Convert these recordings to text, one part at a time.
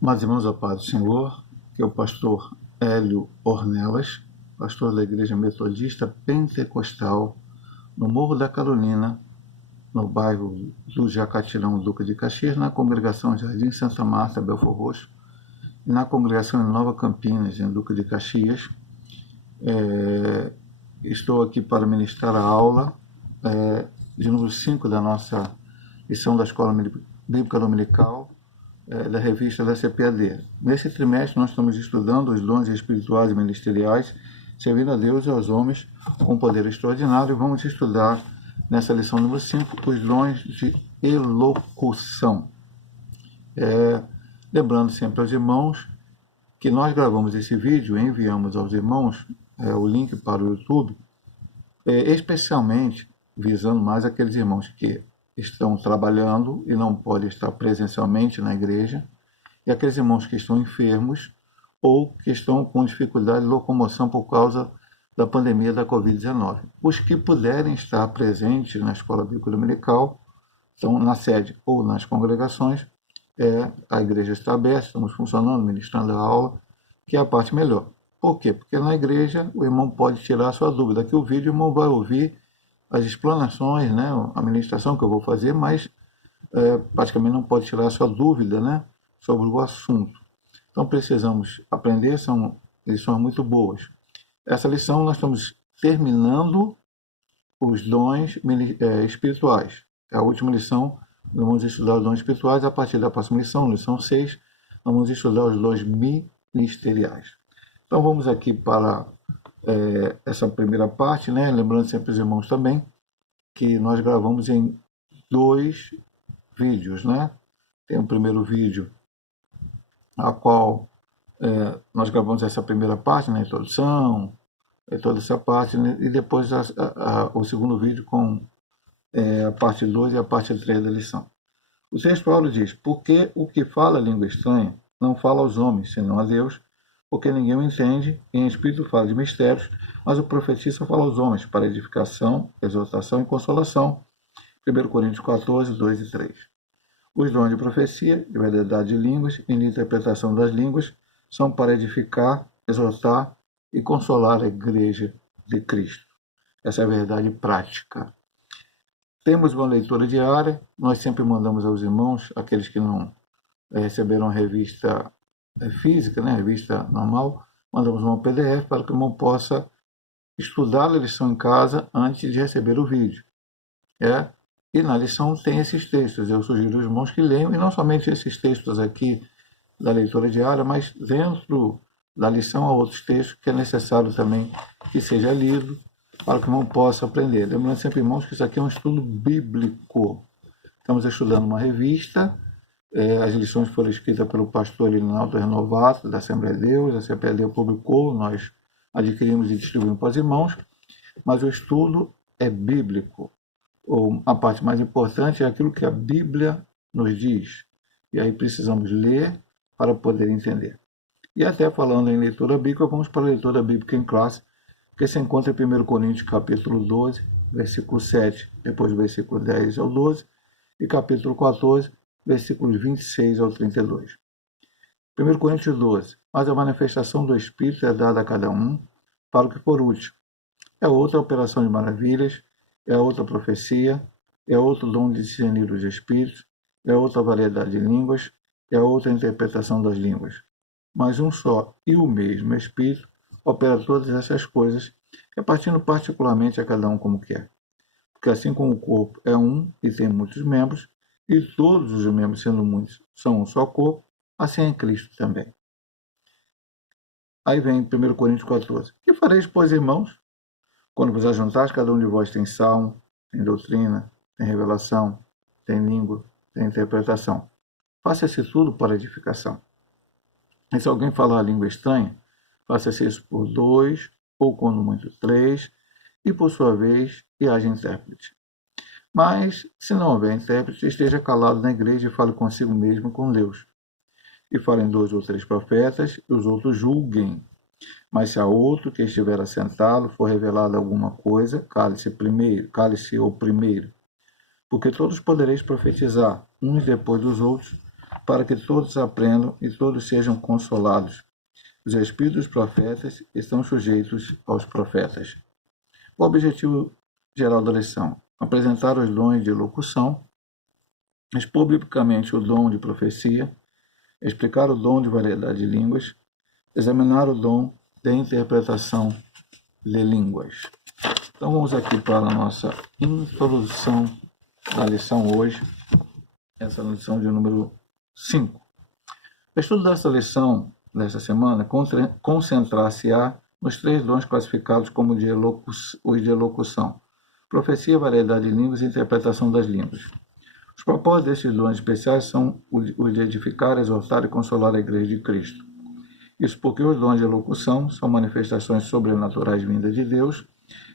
Mas, irmãos, a paz do Senhor, que é o pastor Hélio Ornelas, pastor da Igreja Metodista Pentecostal, no Morro da Carolina, no bairro do Jacatirão, Duque de Caxias, na congregação Jardim Santa Marta, Belfor Roxo, e na congregação em Nova Campinas, em Duque de Caxias. Estou aqui para ministrar a aula de número 5 da nossa lição da Escola Bíblica Dominical, da revista da CPAD. Nesse trimestre, nós estamos estudando os dons espirituais e ministeriais, servindo a Deus e aos homens com poder extraordinário. E vamos estudar, nessa lição número 5, os dons de elocução. Lembrando sempre aos irmãos que nós gravamos esse vídeo e enviamos aos irmãos o link para o YouTube, especialmente visando mais aqueles irmãos que estão trabalhando e não podem estar presencialmente na igreja, e aqueles irmãos que estão enfermos ou que estão com dificuldade de locomoção por causa da pandemia da Covid-19. Os que puderem estar presentes na Escola Bíblica Dominical, então na sede ou nas congregações, a igreja está aberta, estamos funcionando, ministrando a aula, que é a parte melhor. Por quê? Porque na igreja o irmão pode tirar a sua dúvida. Aqui o vídeo o irmão vai ouvir as explanações, né, a ministração que eu vou fazer, mas praticamente não pode tirar a sua dúvida, né, sobre o assunto. Então precisamos aprender, são lições muito boas. Essa lição nós estamos terminando os dons espirituais. É a última lição, nós vamos estudar os dons espirituais. A partir da próxima lição, lição 6, nós vamos estudar os dons ministeriais. Então vamos aqui para essa primeira parte, né? Lembrando sempre os irmãos também que nós gravamos em 2 vídeos, né? Tem o primeiro vídeo, a qual nós gravamos essa primeira parte, né? Introdução, toda essa parte, né? E depois o segundo vídeo com a parte 2 e a parte 3 da lição. O texto Paulo diz: porque o que fala língua estranha não fala aos homens, senão a Deus, porque ninguém o entende, e em espírito fala de mistérios, mas o profetista fala aos homens, para edificação, exortação e consolação. 1 Coríntios 14, 2 e 3. Os dons de profecia, de verdade de línguas e de interpretação das línguas são para edificar, exortar e consolar a igreja de Cristo. Essa é a verdade prática. Temos uma leitura diária, nós sempre mandamos aos irmãos, aqueles que não receberam a revista física, né, revista normal, mandamos uma PDF para que o irmão possa estudar a lição em casa antes de receber o vídeo. E na lição tem esses textos. Eu sugiro aos irmãos que leiam, e não somente esses textos aqui da leitura diária, mas dentro da lição há outros textos que é necessário também que seja lido para que o irmão possa aprender. Lembrando sempre, irmãos, que isso aqui é um estudo bíblico. Estamos estudando uma revista. As lições foram escritas pelo pastor Linaldo Renovato, da Assembleia de Deus. A CPAD publicou, nós adquirimos e distribuímos para os irmãos, mas o estudo é bíblico. A parte mais importante é aquilo que a Bíblia nos diz. E aí precisamos ler para poder entender. E até falando em leitura bíblica, vamos para a leitura bíblica em classe, que se encontra em 1 Coríntios capítulo 12, versículo 7, depois do versículo 10 ao 12, e capítulo 14, versículos 26 ao 32. 1 Coríntios 12. Mas a manifestação do Espírito é dada a cada um para o que for útil. É outra operação de maravilhas, é outra profecia, é outro dom de discernir os Espíritos, é outra variedade de línguas, é outra interpretação das línguas. Mas um só e o mesmo Espírito opera todas essas coisas, repartindo particularmente a cada um como quer. Porque assim como o corpo é um e tem muitos membros, e todos os membros, sendo muitos, são um só corpo, assim é em Cristo também. Aí vem 1 Coríntios 14. Que fareis, pois, irmãos? Quando vos ajuntares, cada um de vós tem salmo, tem doutrina, tem revelação, tem língua, tem interpretação. Faça-se tudo para edificação. E se alguém falar a língua estranha, faça-se isso por 2, ou quando muito 3, e por sua vez, e haja intérprete. Mas, se não houver intérprete, esteja calado na igreja e fale consigo mesmo com Deus. E falem 2 ou 3 profetas, e os outros julguem. Mas se a outro que estiver assentado for revelada alguma coisa, cale-se o primeiro. Porque todos podereis profetizar, uns depois dos outros, para que todos aprendam e todos sejam consolados. Os espíritos dos profetas estão sujeitos aos profetas. O objetivo geral da lição: apresentar os dons de locução, expor publicamente o dom de profecia, explicar o dom de variedade de línguas, examinar o dom de interpretação de línguas. Então vamos aqui para a nossa introdução da lição hoje, essa lição de número 5. O estudo dessa lição, desta semana, concentrar-se-á nos 3 dons classificados como os de elocução: profecia, variedade de línguas e interpretação das línguas. Os propósitos desses dons especiais são os de edificar, exortar e consolar a Igreja de Cristo. Isso porque os dons de elocução são manifestações sobrenaturais vindas de Deus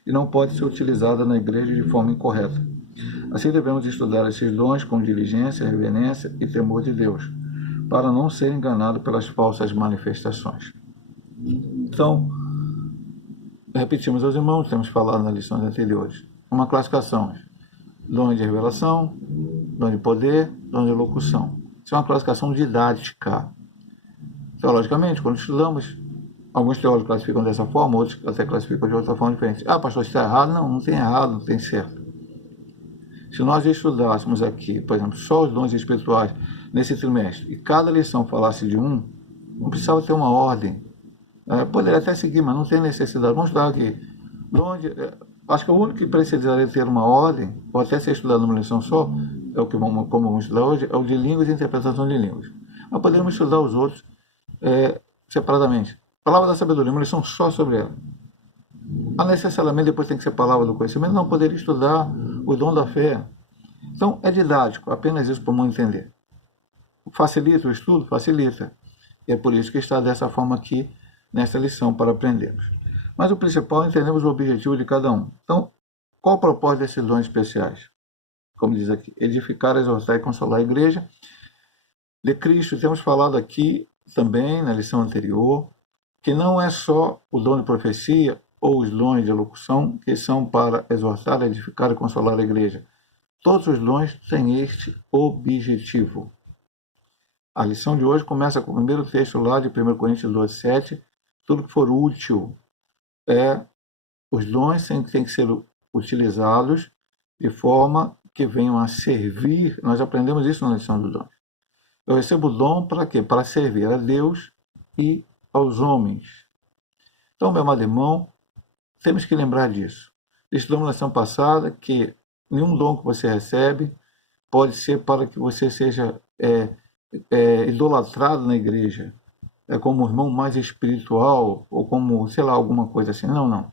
e não podem ser utilizadas na Igreja de forma incorreta. Assim devemos estudar esses dons com diligência, reverência e temor de Deus, para não ser enganado pelas falsas manifestações. Então, repetimos aos irmãos, temos falado nas lições anteriores, uma classificação: dom de revelação, dom de poder, dom de locução. Isso é uma classificação didática. Teologicamente, quando estudamos, alguns teólogos classificam dessa forma, outros até classificam de outra forma diferente. Ah, pastor, está errado? Não, não tem errado, não tem certo. Se nós estudássemos aqui, por exemplo, só os dons espirituais nesse trimestre, e cada lição falasse de um, não precisava ter uma ordem. Poderia até seguir, mas não tem necessidade. Vamos estudar aqui. Acho que o único que precisaria ter uma ordem, ou até ser estudado numa lição só, é o que como vamos estudar hoje, é o de línguas e interpretação de línguas. Mas podemos estudar os outros separadamente. Palavra da sabedoria, uma lição só sobre ela. Não necessariamente depois tem que ser palavra do conhecimento, não, poderia estudar o dom da fé. Então, é didático, apenas isso para o mundo entender. Facilita o estudo? Facilita. E é por isso que está dessa forma aqui, nesta lição, para aprendermos. Mas o principal, entendemos o objetivo de cada um. Então, qual o propósito desses dons especiais? Como diz aqui, edificar, exortar e consolar a Igreja de Cristo. Temos falado aqui também, na lição anterior, que não é só o dom de profecia ou os dons de elocução que são para exortar, edificar e consolar a Igreja. Todos os dons têm este objetivo. A lição de hoje começa com o primeiro texto lá de 1 Coríntios 12:7. Tudo que for útil, os dons têm que ser utilizados de forma que venham a servir. Nós aprendemos isso na lição do dom. Eu recebo o dom para quê? Para servir a Deus e aos homens. Então, meu amado irmão, temos que lembrar disso. Estudamos na lição passada que nenhum dom que você recebe pode ser para que você seja idolatrado na igreja, como um irmão mais espiritual, ou como, sei lá, alguma coisa assim. Não, não.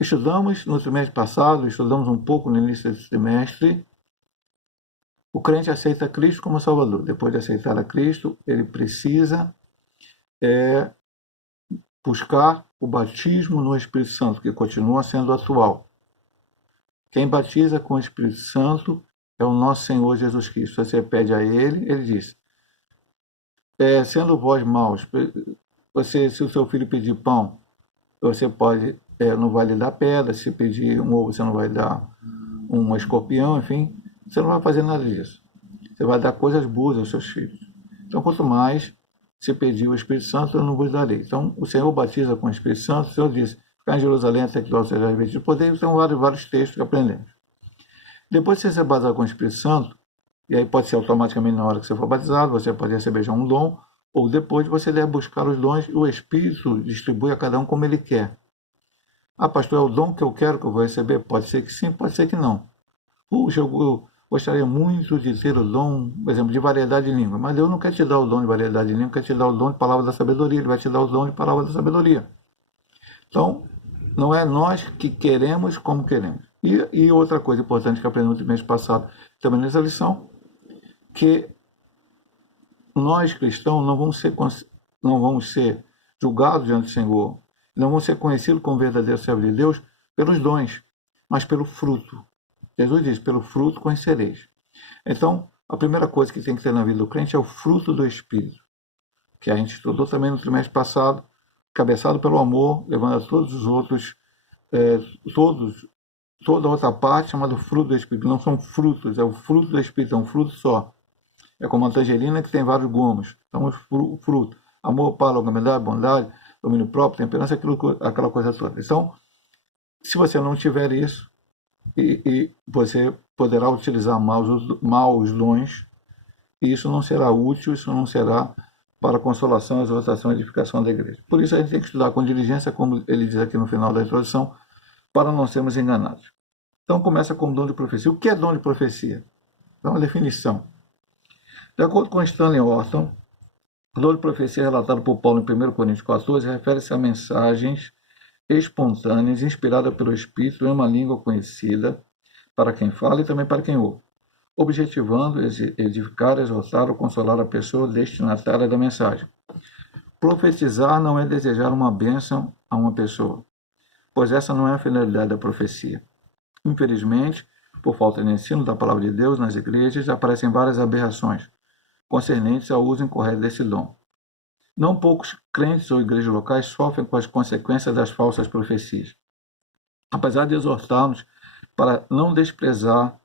Estudamos no trimestre passado, estudamos um pouco no início desse trimestre. O crente aceita Cristo como Salvador. Depois de aceitar a Cristo, ele precisa buscar o batismo no Espírito Santo, que continua sendo atual. Quem batiza com o Espírito Santo é o nosso Senhor Jesus Cristo. Você pede a ele diz: sendo vós maus, se o seu filho pedir pão, você pode, não vai lhe dar pedra. Se pedir um ovo, você não vai dar um escorpião, enfim. Você não vai fazer nada disso. Você vai dar coisas boas aos seus filhos. Então, quanto mais se pedir o Espírito Santo, eu não vos darei. Então, o Senhor batiza com o Espírito Santo. O Senhor diz: ficar em Jerusalém até que vós sejais revestidos de poder. Então, vários textos que aprendemos. Depois que você se batizar com o Espírito Santo, e aí pode ser automaticamente na hora que você for batizado, você pode receber já um dom, ou depois você deve buscar os dons e o Espírito distribui a cada um como ele quer. Ah, pastor, é o dom que eu quero que eu vou receber? Pode ser que sim, pode ser que não. Puxa, eu gostaria muito de ter o dom, por exemplo, de variedade de língua, mas Deus não quer te dar o dom de variedade de língua, quer te dar o dom de palavra da sabedoria, Ele vai te dar o dom de palavra da sabedoria. Então, não é nós que queremos como queremos. E outra coisa importante que aprendemos no mês passado, também nessa lição, que nós cristãos não vamos ser julgados diante do Senhor, não vamos ser conhecidos como verdadeiros servos de Deus pelos dons, mas pelo fruto. Jesus diz: pelo fruto conhecereis. Então, a primeira coisa que tem que ter na vida do crente é o fruto do Espírito, que a gente estudou também no trimestre passado, cabeçado pelo amor, levando a todos os outros, toda a outra parte chamada fruto do Espírito. Não são frutos, é o fruto do Espírito, é um fruto só. É como a tangerina que tem vários gomos. Então, o fruto. Amor, paz, longanimidade, bondade, domínio próprio, temperança, aquela coisa toda. Então, se você não tiver isso, e você poderá utilizar mal os dons, e isso não será útil, isso não será para a consolação, exortação e edificação da igreja. Por isso a gente tem que estudar com diligência, como ele diz aqui no final da introdução, para não sermos enganados. Então começa com o dom de profecia. O que é dom de profecia? Dá uma definição. De acordo com Stanley Orton, o dom de profecia relatado por Paulo em 1 Coríntios 14 refere-se a mensagens espontâneas, inspiradas pelo Espírito em uma língua conhecida para quem fala e também para quem ouve, objetivando edificar, exortar ou consolar a pessoa destinatária da mensagem. Profetizar não é desejar uma bênção a uma pessoa, pois essa não é a finalidade da profecia. Infelizmente, por falta de ensino da palavra de Deus nas igrejas, aparecem várias aberrações concernentes ao uso incorreto desse dom. Não poucos crentes ou igrejas locais sofrem com as consequências das falsas profecias. Apesar de exortar-nos para não desprezar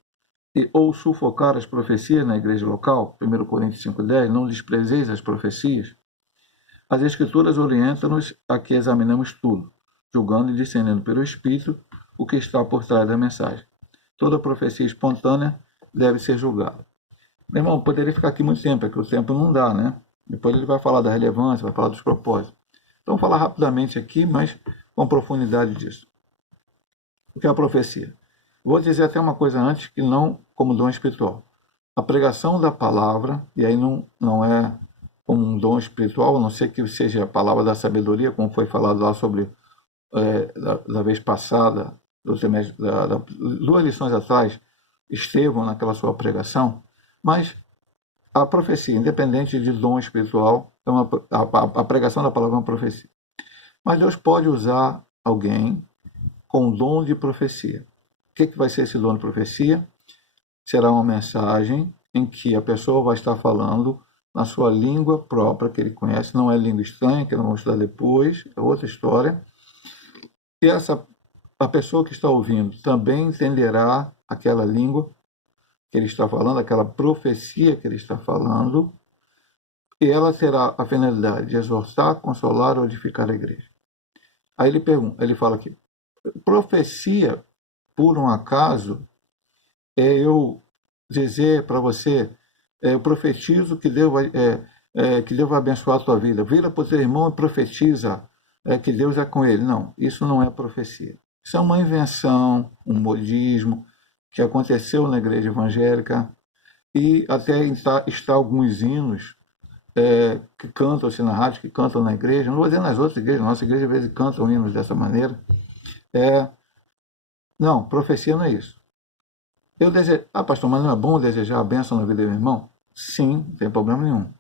ou sufocar as profecias na igreja local, 1 Coríntios 5,10, não desprezeis as profecias, as Escrituras orientam-nos a que examinemos tudo, julgando e discernindo pelo Espírito o que está por trás da mensagem. Toda profecia espontânea deve ser julgada. Meu irmão, poderia ficar aqui muito tempo, é que o tempo não dá, né? Depois ele vai falar da relevância, vai falar dos propósitos. Então, vou falar rapidamente aqui, mas com profundidade disso. O que é a profecia? Vou dizer até uma coisa antes, que não como dom espiritual. A pregação da palavra, e aí não é como um dom espiritual, a não ser que seja a palavra da sabedoria, como foi falado lá sobre, da vez passada, duas lições atrás, Estevão naquela sua pregação, mas a profecia, independente de dom espiritual, a pregação da palavra é uma profecia. Mas Deus pode usar alguém com dom de profecia. O que vai ser esse dom de profecia? Será uma mensagem em que a pessoa vai estar falando na sua língua própria, que ele conhece, não é língua estranha, que nós vamos estudar depois, é outra história. E a pessoa que está ouvindo também entenderá aquela língua que ele está falando, aquela profecia que ele está falando, e ela terá a finalidade de exortar, consolar ou edificar a igreja. Aí ele fala aqui, profecia, por um acaso, é eu dizer para você, eu profetizo que Deus vai abençoar a tua vida. Vira para o teu irmão e profetiza que Deus é com ele. Não, isso não é profecia. Isso é uma invenção, um modismo que aconteceu na igreja evangélica e até está alguns hinos que cantam assim na rádio, que cantam na igreja. Não vou dizer nas outras igrejas, nossa igreja às vezes cantam hinos dessa maneira. Não, profecia não é isso. Pastor, mas não é bom desejar a bênção na vida do irmão? Sim, não tem problema nenhum.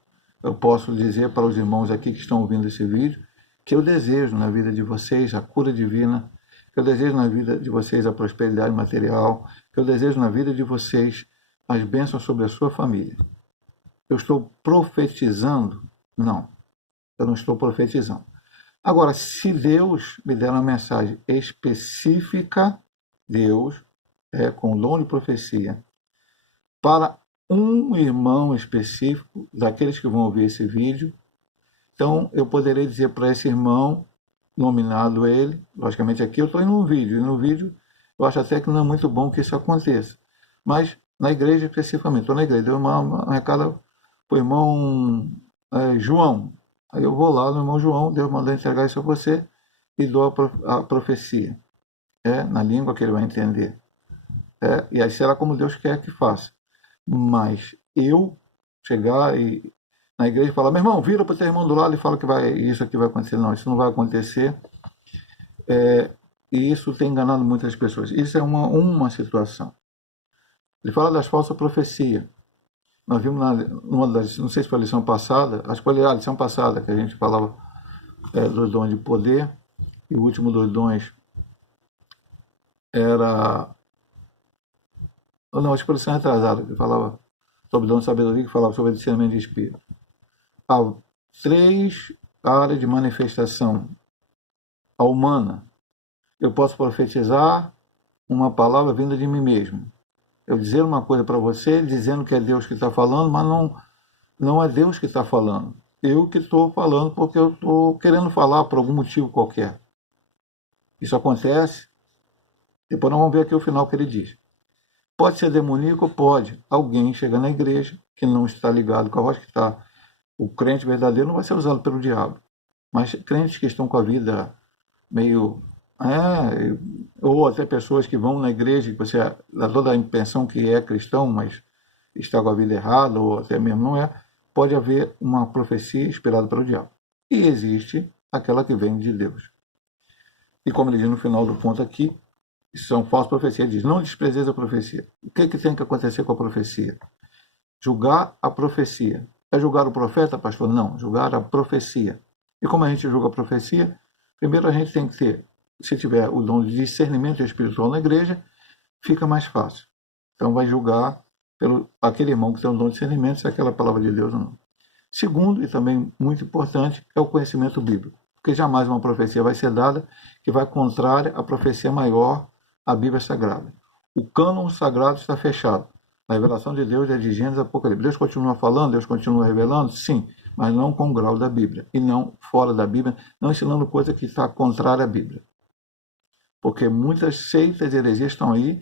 Eu posso dizer para os irmãos aqui que estão ouvindo esse vídeo que eu desejo na vida de vocês a cura divina, que eu desejo na vida de vocês a prosperidade material, que eu desejo na vida de vocês as bênçãos sobre a sua família. Eu estou profetizando? Não, eu não estou profetizando. Agora, se Deus me der uma mensagem específica, Deus com o dom de profecia, para um irmão específico, daqueles que vão ouvir esse vídeo, então eu poderei dizer para esse irmão, nominado ele, logicamente aqui eu estou indo no vídeo, e no vídeo eu acho até que não é muito bom que isso aconteça, mas na igreja especificamente, estou na igreja, deu um recado para o irmão João, aí eu vou lá no irmão João, Deus mandou entregar isso a você, e dou a profecia, na língua que ele vai entender. E aí será como Deus quer que faça. Mas eu chegar na igreja e falar, meu irmão, vira para o teu irmão do lado e fala que isso aqui vai acontecer. Não, isso não vai acontecer. E isso tem enganado muitas pessoas. Isso é uma situação. Ele fala das falsas profecias. Nós vimos numa das, não sei se foi a lição passada, acho que foi a lição passada, que a gente falava dos dons de poder, e o último dos dons era... Não, acho que foi a lição retrasada, que falava sobre dom de sabedoria, que falava sobre discernimento de espírito. Há 3 áreas de manifestação. A humana. Eu posso profetizar uma palavra vinda de mim mesmo. Eu dizer uma coisa para você, dizendo que é Deus que está falando, mas Não é Deus que está falando. Eu que estou falando porque eu estou querendo falar por algum motivo qualquer. Isso acontece. Depois nós vamos ver aqui o final que ele diz. Pode ser demoníaco? Pode. Alguém chega na igreja que não está ligado com a voz que está. O crente verdadeiro não vai ser usado pelo diabo. Mas crentes que estão com a vida meio. Ou até pessoas que vão na igreja, que você dá toda a impressão que é cristão, mas está com a vida errada, ou até mesmo não é, pode haver uma profecia inspirada pelo diabo. E existe aquela que vem de Deus. E como ele diz no final do ponto aqui, são falsas profecias. Ele diz, não desprezeis a profecia. O que tem que acontecer com a profecia? Julgar a profecia. É julgar o profeta, pastor? Não, julgar a profecia. E como a gente julga a profecia? Primeiro a gente tem que ter, se tiver o dom de discernimento espiritual na igreja, fica mais fácil. Então vai julgar pelo aquele irmão que tem o dom de discernimento, se é aquela palavra de Deus ou não. Segundo, e também muito importante, é o conhecimento bíblico. Porque jamais uma profecia vai ser dada que vai contrária à profecia maior, a Bíblia Sagrada. O cânon sagrado está fechado. A revelação de Deus é de Gênesis e Apocalipse. Deus continua falando, Deus continua revelando? Sim, mas não com o grau da Bíblia. E não fora da Bíblia, não ensinando coisa que está contrária à Bíblia. Porque muitas seitas e heresias estão aí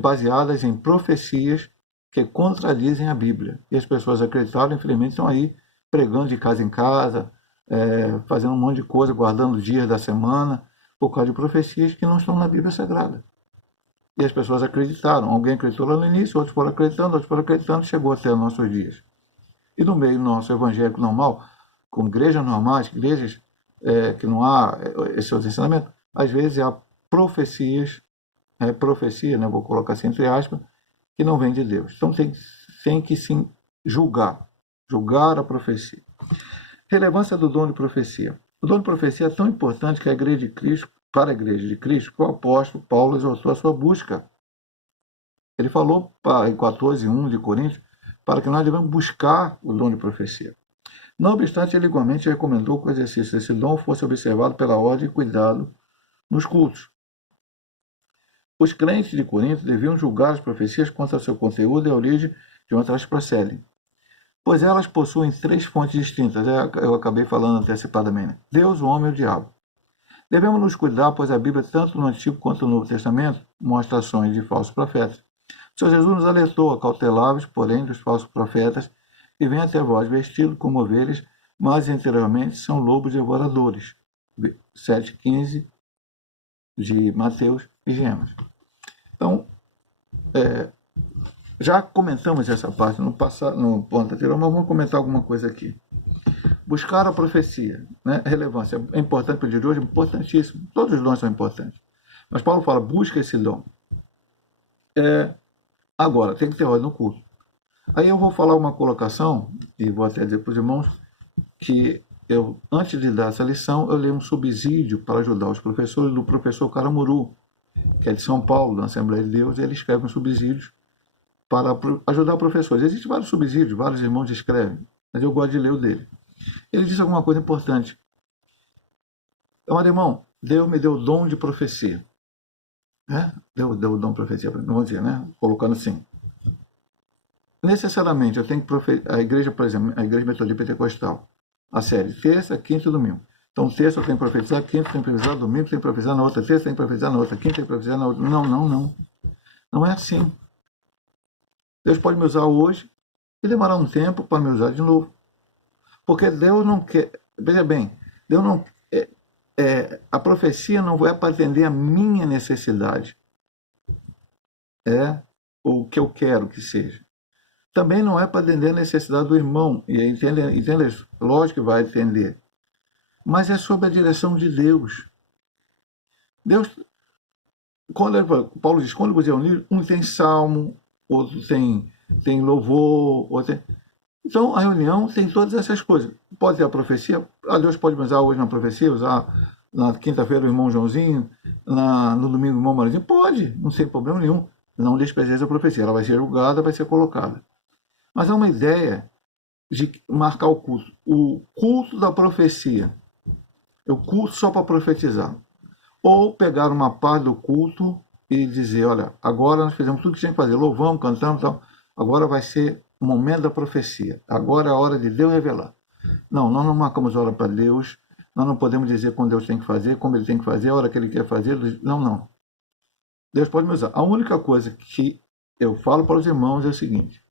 baseadas em profecias que contradizem a Bíblia. E as pessoas acreditaram, infelizmente, estão aí pregando de casa em casa, fazendo um monte de coisa, guardando dias da semana, por causa de profecias que não estão na Bíblia Sagrada. E as pessoas acreditaram. Alguém acreditou lá no início, outros foram acreditando, chegou até os nossos dias. E no meio nosso evangélico normal, com igrejas normais, igrejas que não há esses ensinamentos, às vezes há profecias, profecia, vou colocar assim entre aspas, que não vem de Deus. Então tem que sim julgar a profecia. Relevância do dom de profecia. O dom de profecia é tão importante que a igreja de Cristo, para a igreja de Cristo, que o apóstolo Paulo exortou a sua busca. Ele falou em 14:1 de Coríntios, para que nós devemos buscar o dom de profecia. Não obstante, ele igualmente recomendou que o exercício desse dom fosse observado pela ordem e cuidado nos cultos. Os crentes de Corinto deviam julgar as profecias quanto ao seu conteúdo e a origem de onde elas procedem, pois elas possuem 3 fontes distintas. Eu acabei falando antecipadamente. Deus, o homem e o diabo. Devemos nos cuidar, pois a Bíblia, tanto no Antigo quanto no Novo Testamento, mostra ações de falsos profetas. O Senhor Jesus nos alertou a cauteláveis, porém, dos falsos profetas, que vêm até vós vestidos como ovelhas, mas interiormente são lobos devoradores. 7,15 de Mateus e Gênesis. Então, já comentamos essa parte no ponto anterior, mas vamos comentar alguma coisa aqui. Buscar a profecia, relevância, é importante para o dia de hoje, importantíssimo. Todos os dons são importantes. Mas Paulo fala, busca esse dom. Agora, tem que ter ordem no culto. Aí eu vou falar uma colocação, e vou até dizer para os irmãos, que eu, antes de dar essa lição, eu li um subsídio para ajudar os professores do professor Caramuru, que é de São Paulo, da Assembleia de Deus, e ele escreve um subsídio para ajudar professores. Existem vários subsídios, vários irmãos escrevem, mas eu gosto de ler o dele. Ele diz alguma coisa importante. Então, irmão, Deus me deu o dom de profecia. Deu o dom de profecia, não vou dizer, colocando assim. Necessariamente, eu tenho que a igreja, por exemplo, a igreja metodista pentecostal, a série terça, quinta e domingo. Então, terça eu tenho que profetizar, quinta eu tenho que profetizar, domingo eu tenho que profetizar na outra, terça eu tenho que profetizar na outra, quinta eu tenho que profetizar na outra. Não. Não é assim. Deus pode me usar hoje e demorar um tempo para me usar de novo. Porque Deus não quer... Veja bem, Deus não... a profecia não é para atender a minha necessidade. É o que eu quero que seja. Também não é para atender a necessidade do irmão. E entende? Lógico que vai atender. Mas é sob a direção de Deus. Deus... Paulo diz, quando você é unido, um tem salmo, outro tem louvor, outro tem... Então, a reunião tem todas essas coisas. Pode ter a profecia. Deus pode me usar hoje na profecia, usar na quinta-feira o irmão Joãozinho, no domingo o irmão Marizinho. Pode, não tem problema nenhum. Não desprezeis a profecia. Ela vai ser julgada, vai ser colocada. Mas há uma ideia de marcar o culto. O culto da profecia. É o culto só para profetizar. Ou pegar uma parte do culto e dizer, olha, agora nós fizemos tudo que tinha que fazer. Louvamos, cantamos, tal. Agora vai ser o momento da profecia. Agora é a hora de Deus revelar. Não, nós não marcamos hora para Deus, nós não podemos dizer quando Deus tem que fazer, como Ele tem que fazer, a hora que Ele quer fazer. Não, não. Deus pode me usar. A única coisa que eu falo para os irmãos é o seguinte: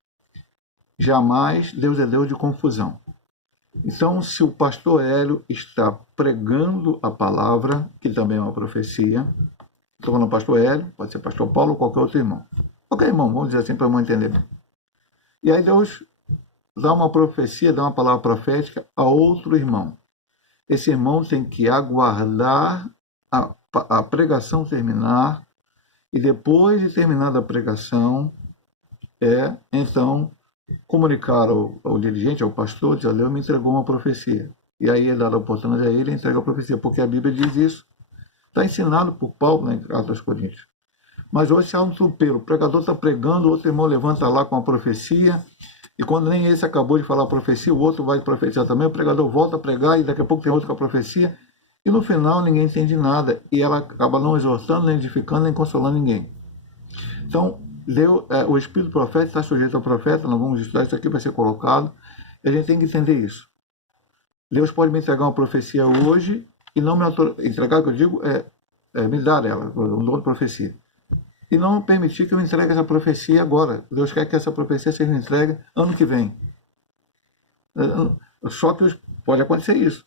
jamais Deus é Deus de confusão. Então, se o pastor Hélio está pregando a palavra, que também é uma profecia, estou falando pastor Hélio, pode ser pastor Paulo ou qualquer outro irmão. Qualquer irmão, vamos dizer assim para eu entender bem. E aí Deus dá uma profecia, dá uma palavra profética a outro irmão. Esse irmão tem que aguardar a pregação terminar, e depois de terminada a pregação, então comunicar ao dirigente, ao pastor, dizer: Deus me entregou uma profecia. E aí é dada a oportunidade a ele, entrega a profecia, porque a Bíblia diz isso. Está ensinado por Paulo em Atos Coríntios. Mas hoje se há um tropeiro, o pregador está pregando, o outro irmão levanta lá com a profecia, e quando nem esse acabou de falar a profecia, o outro vai profetizar também, o pregador volta a pregar, e daqui a pouco tem outro com a profecia, e no final ninguém entende nada, e ela acaba não exortando, nem edificando, nem consolando ninguém. Então, o espírito profético está sujeito ao profeta, nós vamos estudar isso aqui, vai ser colocado, e a gente tem que entender isso. Deus pode me entregar uma profecia hoje, e não me entregar, que eu digo, me dar ela, um dom de profecia. E não permitir que eu entregue essa profecia agora. Deus quer que essa profecia seja entregue ano que vem. Só que pode acontecer isso.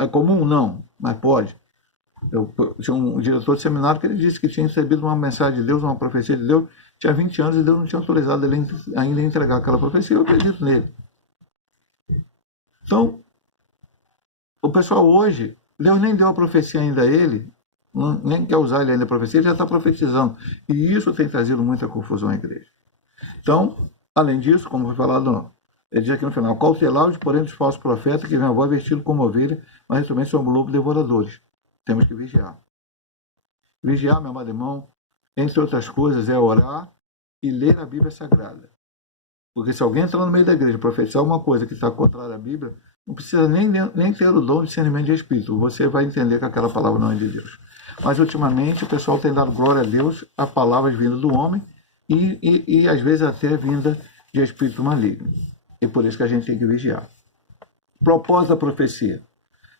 É comum? Não, mas pode. Eu tinha um diretor de seminário que ele disse que tinha recebido uma mensagem de Deus, uma profecia de Deus, tinha 20 anos e Deus não tinha autorizado ele ainda a entregar aquela profecia. Eu acredito nele. Então, o pessoal hoje, Deus nem deu a profecia ainda a ele, nem quer usar ele ainda a profecia, ele já está profetizando. E isso tem trazido muita confusão à igreja. Então, além disso, como foi falado, ele diz aqui no final: cautelar-os, porém, dos falsos profetas, que vêm a voz vestido como ovelha, mas também são lobos devoradores. Temos que vigiar. Vigiar, meu amado irmão, entre outras coisas, é orar e ler a Bíblia Sagrada. Porque se alguém entrar no meio da igreja e profetizar alguma coisa que está contrária à Bíblia, não precisa nem ter o dom de discernimento de espírito. Você vai entender que aquela palavra não é de Deus. Mas, ultimamente, o pessoal tem dado glória a Deus a palavras vindas do homem e às vezes, até vinda de espírito maligno. E por isso que a gente tem que vigiar. Propósito da profecia.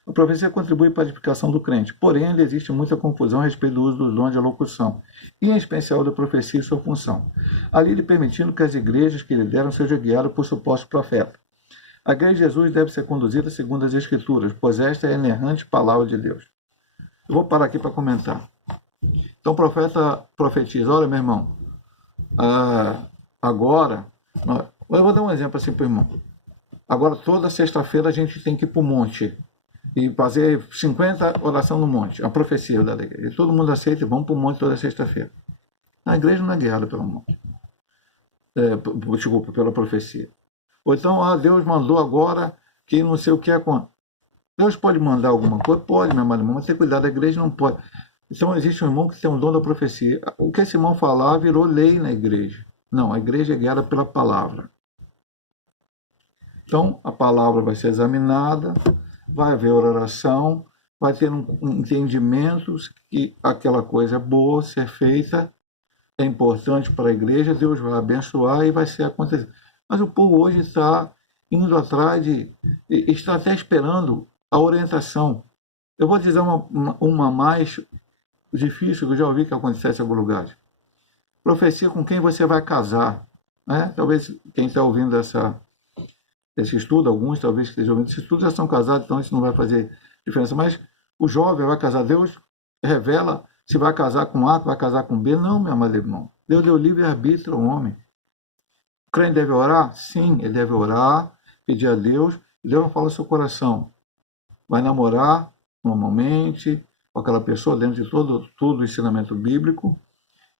A profecia contribui para a edificação do crente, porém ainda existe muita confusão a respeito do uso dos dons de locução, e em especial da profecia e sua função, ali lhe permitindo que as igrejas que lideram sejam guiadas por supostos profetas. A igreja de Jesus deve ser conduzida segundo as Escrituras, pois esta é a inerrante palavra de Deus. Eu vou parar aqui para comentar. Então o profeta profetiza: olha, meu irmão, agora, eu vou dar um exemplo assim para o irmão. Agora, toda sexta-feira a gente tem que ir para o monte e fazer 50 orações no monte, a profecia da igreja. E todo mundo aceita e vamos para o monte toda sexta-feira. A igreja não é guiada pelo monte. Desculpa, pela profecia. Ou então, Deus mandou agora que não sei o que é quando. Deus pode mandar alguma coisa? Pode, meu irmão, mas ter cuidado, a igreja não pode. Então, existe um irmão que tem um dom da profecia. O que esse irmão falar virou lei na igreja. Não, a igreja é guiada pela palavra. Então, a palavra vai ser examinada, vai haver oração, vai ter um entendimento que aquela coisa é boa ser feita, é importante para a igreja, Deus vai abençoar e vai ser acontecer. Mas o povo hoje está indo atrás está até esperando a orientação. Eu vou dizer uma mais difícil que eu já ouvi que acontecesse em algum lugar. Profecia com quem você vai casar. Né? Talvez quem está ouvindo esse estudo, alguns talvez que estejam ouvindo esse estudo já são casados, então isso não vai fazer diferença. Mas o jovem vai casar, Deus revela se vai casar com A, vai casar com B. Não, meu amado irmão. Deus deu livre-arbítrio ao homem. O crente deve orar? Sim, ele deve orar, pedir a Deus. Deus não fala no seu coração. Vai namorar normalmente com aquela pessoa dentro de todo o ensinamento bíblico.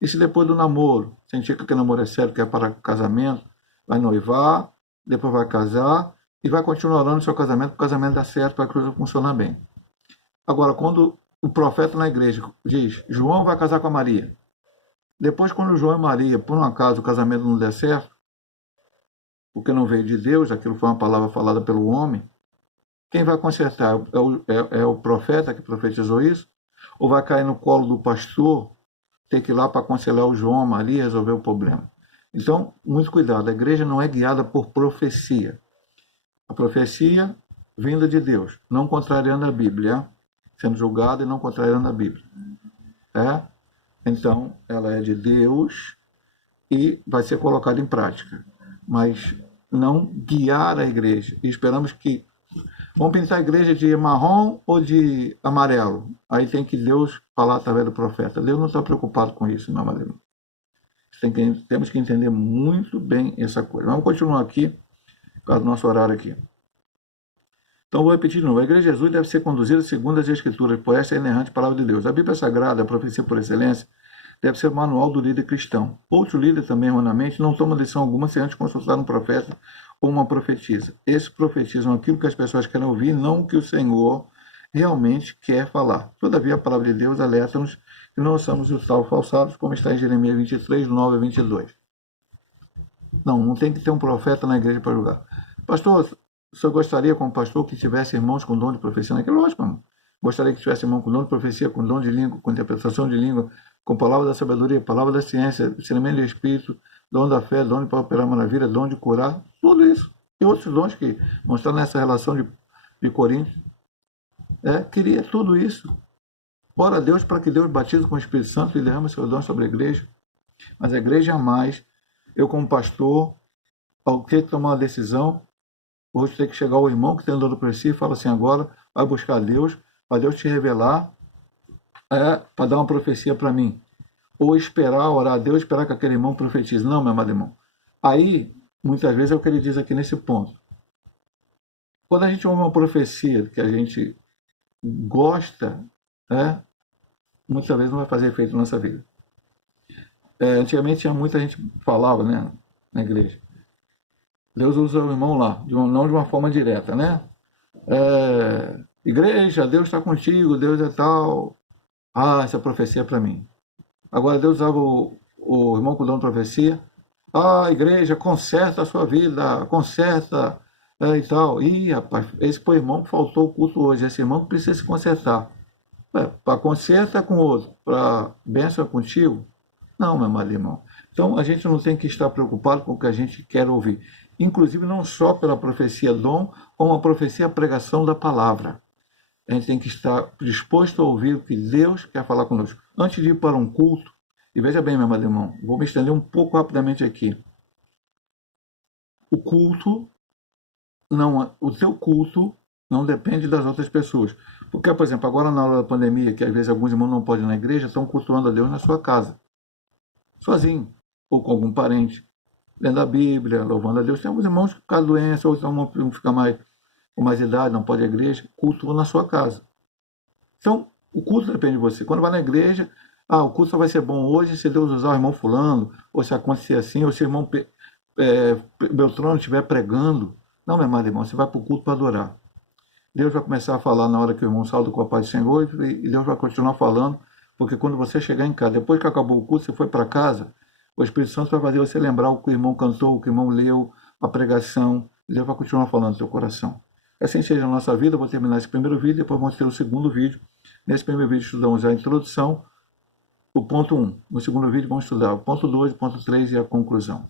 E se depois do namoro sentir que aquele namoro é sério, que é para casamento, vai noivar, depois vai casar e vai continuar orando no seu casamento, para o casamento dar certo, para a coisa funcionar bem. Agora, quando o profeta na igreja diz: João vai casar com a Maria. Depois, quando João e Maria, por um acaso, o casamento não der certo, porque não veio de Deus, aquilo foi uma palavra falada pelo homem, quem vai consertar? É o profeta que profetizou isso? Ou vai cair no colo do pastor, ter que ir lá para aconselhar o João, a Maria, resolver o problema? Então, muito cuidado, a igreja não é guiada por profecia. A profecia vinda de Deus, não contrariando a Bíblia, sendo julgada e não contrariando a Bíblia. Então, ela é de Deus e vai ser colocada em prática. Mas não guiar a igreja. E esperamos que... Vamos pintar a igreja de marrom ou de amarelo? Aí tem que Deus falar através do profeta. Deus não está preocupado com isso, meu amado irmão. Temos que entender muito bem essa coisa. Vamos continuar aqui, por causa do nosso horário aqui. Então, vou repetir de novo. A Igreja de Jesus deve ser conduzida segundo as Escrituras, por essa inerrante palavra de Deus. A Bíblia Sagrada, a profecia por excelência, deve ser o manual do líder cristão. Outro líder também, erroneamente, não toma decisão alguma sem antes consultar um profeta ou uma profetisa. Esses profetizam aquilo que as pessoas querem ouvir, não o que o Senhor realmente quer falar. Todavia, a palavra de Deus alerta-nos que não somos os tal falsados, como está em Jeremias 23, 9 a 22. Não tem que ter um profeta na igreja para julgar. Pastor, o senhor gostaria, como pastor, que tivesse irmãos com dom de profecia naquele? Lógico, irmão. Gostaria que tivesse irmão com dom de profecia, com dom de língua, com interpretação de língua, com palavra da sabedoria, palavra da ciência, discernimento de espírito, dom da fé, dom de operar maravilha, dom de curar, tudo isso. E outros dons que vão estar nessa relação de Coríntios. Queria tudo isso. Ora a Deus para que Deus batize com o Espírito Santo e derrame seu dom sobre a igreja. Mas a igreja jamais, eu como pastor, ao ter que tomar uma decisão, hoje tem que chegar o irmão que tem dor para si e fala assim, agora vai buscar Deus, para Deus te revelar, para dar uma profecia para mim. Ou esperar, orar a Deus, esperar que aquele irmão profetize. Não, meu amado irmão. Aí, muitas vezes é o que ele diz aqui nesse ponto. Quando a gente ouve uma profecia que a gente gosta, muitas vezes não vai fazer efeito na nossa vida. Antigamente tinha muita gente que falava, né, na igreja. Deus usa o irmão lá, não de uma forma direta, né? Igreja, Deus está contigo, Deus é tal. Essa profecia é para mim. Agora Deus usava o irmão com dom de profecia. Igreja, conserta a sua vida, conserta e tal. Ih, rapaz, esse foi o irmão que faltou o culto hoje, esse irmão que precisa se consertar. Para conserto é com o outro, para bênção é contigo? Não, meu amado irmão. Então, a gente não tem que estar preocupado com o que a gente quer ouvir. Inclusive, não só pela profecia dom, como a profecia a pregação da palavra. A gente tem que estar disposto a ouvir o que Deus quer falar conosco. Antes de ir para um culto, e veja bem, meu amado irmão, vou me estender um pouco rapidamente aqui. O teu culto não depende das outras pessoas. Porque, por exemplo, agora na hora da pandemia, que às vezes alguns irmãos não podem ir na igreja, estão cultuando a Deus na sua casa. Sozinho, ou com algum parente, lendo a Bíblia, louvando a Deus. Tem alguns irmãos que ficam doentes, ou não ficar com mais idade, não pode ir à igreja, cultuam na sua casa. Então, o culto depende de você. Quando vai na igreja, o culto só vai ser bom hoje se Deus usar o irmão fulano, ou se acontecer assim, ou se o irmão Beltrano estiver pregando. Não, meu amado irmão, você vai para o culto para adorar. Deus vai começar a falar na hora que o irmão salta com a paz do Senhor, e Deus vai continuar falando, porque quando você chegar em casa, depois que acabou o culto, você foi para casa, o Espírito Santo vai fazer você lembrar o que o irmão cantou, o que o irmão leu, a pregação, e Deus vai continuar falando no seu coração. Assim seja na nossa vida. Eu vou terminar esse primeiro vídeo, depois vamos ter o segundo vídeo. Nesse primeiro vídeo estudamos a introdução, o ponto 1. No segundo vídeo vamos estudar o ponto 2, o ponto 3 e a conclusão.